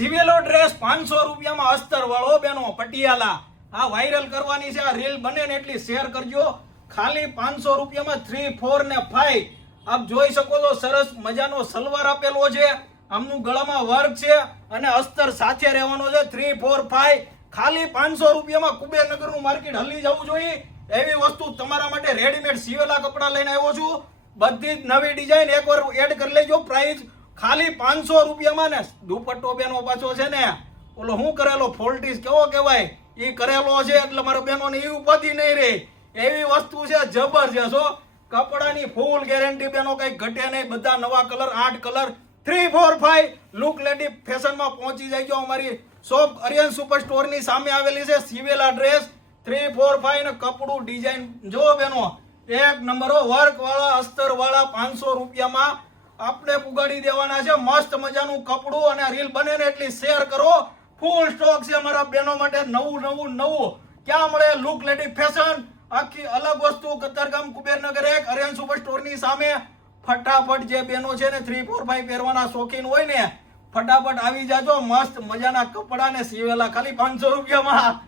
સીવેલો dress 500 રૂપિયામાં અસ્તર વાળો બેનો પટિયાલા આ વાયરલ કરવાની છે. આ રીલ બને ને એટલી શેર કરજો. ખાલી 500 રૂપિયામાં 3, 4 ને 5 આપ જોઈ શકો છો. સરસ મજાનો સલવાર આપેલો છે. આમનું ગળામાં વર્ક છે અને અસ્તર સાથે રહેવાનો છે. 3, 4, 5 ખાલી 500 રૂપિયામાં કુબેરનગરનું માર્કેટ હલી જવું જોઈએ એવી વસ્તુ તમારા માટે રેડીમેડ સીવેલા કપડા લઈને આવ્યો છું. બધી જ નવી ડિઝાઇન એકવાર એડ કરી લેજો. પ્રાઇસ ખાલી 500 રૂપિયામાં ને દુપટ્ટો બેનો પાછો છે ને ઓલો હું કરેલો ફોલ્ટીસ કેવો કહેવાય એ કરેલો છે એટલે મારા બહેનોને એ ઉપાધિ નહીં રહે એવી વસ્તુ છે. જબરજસ્ત હો. કપડાની ફૂલ ગેરંટી બેનો કઈ ઘટે નહીં. બધા નવા કલર 8 કલર 3, 4, 5 લુક લેડી ફેશનમાં પહોંચી જાય જો. અમારી શોપ આર્યન સુપર સ્ટોર ની સામે આવેલી છે. સીવેલા ડ્રેસ 3, 4, 5 ને કપડું ડિઝાઇન જો બેનો એક નંબર વર્ક વાળા અસ્તર વાળા 500 રૂપિયામાં આપણે પુગાડી દેવાના છે. મસ્ત મજાનું કપડું અને રીલ બને ને એટલી શેર કરો. ફૂલ સ્ટોક છે અમારા બહેનો માટે. નવું ક્યાં મળે? લુક લેડી ફેશન આખી અલગ વસ્તુ. કતારગામ કુબેરનગર 1 આર્યન સુપર સ્ટોર ની સામે. ફટાફટ જે બહેનો છે ને 3, 4, 5 પહેરવાના શોખીન હોય ને ફટાફટ આવી જાજો. મસ્ત મજાના કપડા ને સીવેલા ખાલી 500 રૂપિયામાં.